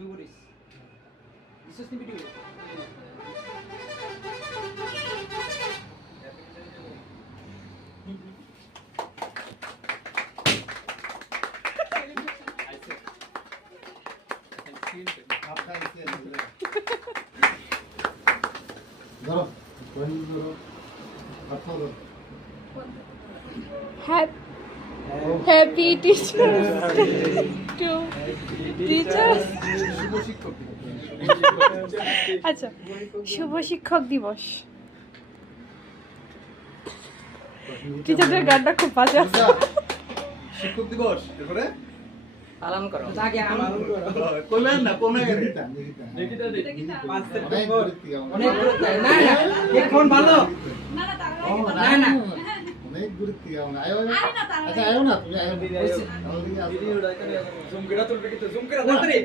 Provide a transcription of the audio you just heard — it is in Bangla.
Boris. This is the video. Happy teachers to teachers আচ্ছা শুভ শিক্ষক দিবস টিচারদের গানটা খুব বাজে আছে শিক্ষক দিবস এরপরে পালন করো কইলেন না কোনে গেলে দেখিতা 5 অনেক সেপ্টেম্বর গুরুত্ব অনেক গুরুত্ব না না এখন ভালো না না অনেক গুরুত্ব আচ্ছা আয়ো না তুমি আয়ো জুম করে তুলবে কি তো জুম করে তাড়াতাড়ি